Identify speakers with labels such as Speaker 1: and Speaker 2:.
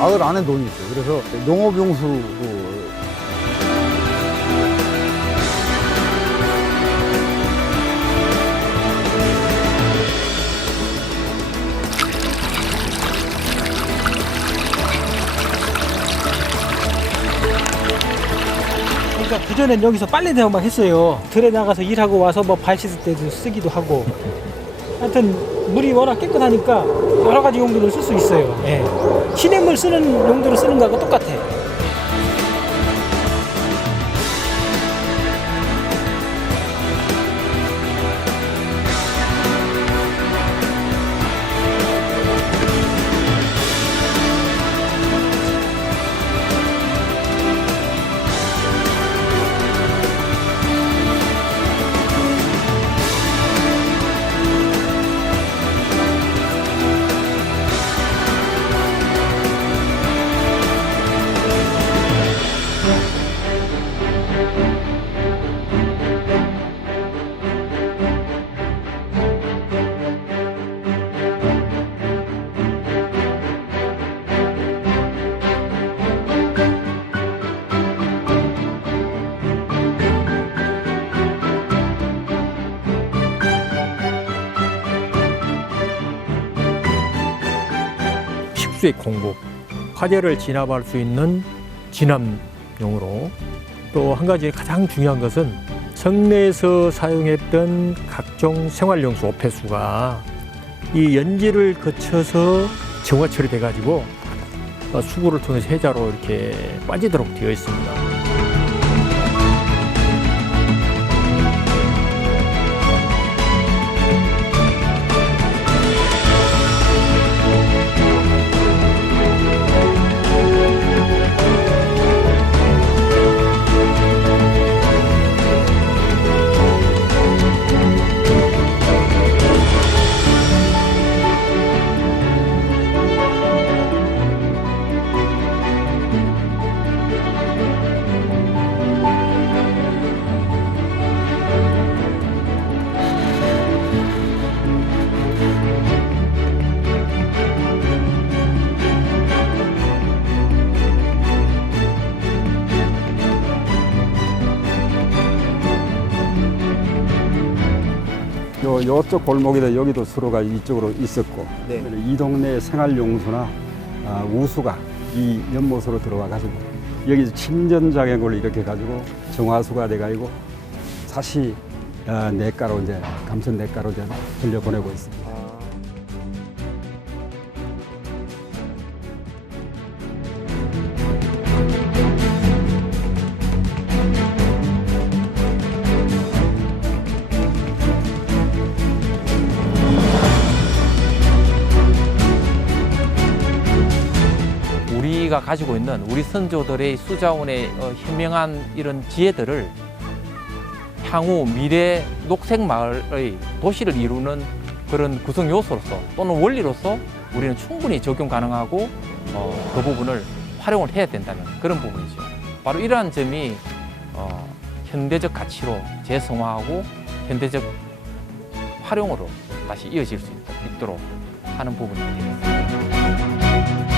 Speaker 1: 마을 안에 논이 있어요. 그래서 농업용수로
Speaker 2: 그러니까 그전엔 여기서 빨래 대업만 했어요. 들에 나가서 일하고 와서 뭐 발 씻을 때도 쓰기도 하고. 하여튼 물이 워낙 깨끗하니까 여러 가지 용도로 쓸 수 있어요. 예. 시냇물 쓰는 용도로 쓰는 거하고 똑같아
Speaker 3: 수의 공급, 화재를 진압할 수 있는 진압용으로 또 한 가지 가장 중요한 것은 성내에서 사용했던 각종 생활용수 오폐수가 이 연지를 거쳐서 정화 처리돼 가지고 어, 수구를 통해서 해자로 이렇게 빠지도록 되어 있습니다.
Speaker 1: 요 요쪽 골목에다 여기도 수로가 이쪽으로 있었고
Speaker 2: 네.
Speaker 1: 이 동네 생활용수나 아, 우수가 이 연못으로 들어와 가지고 여기 침전 장애를 이렇게 가지고 정화수가 돼 가지고 다시 아, 냇가로 이제 감천 냇가로 이제 돌려보내고 있습니다.
Speaker 4: 우리가 가지고 있는 우리 선조들의 수자원의 어, 현명한 이런 지혜들을 향후 미래 녹색 마을의 도시를 이루는 그런 구성 요소로서 또는 원리로서 우리는 충분히 적용 가능하고 어, 그 부분을 활용을 해야 된다는 그런 부분이죠. 바로 이러한 점이 어, 현대적 가치로 재성화하고 현대적 활용으로 다시 이어질 수 있, 있도록 하는 부분이 되겠습니다.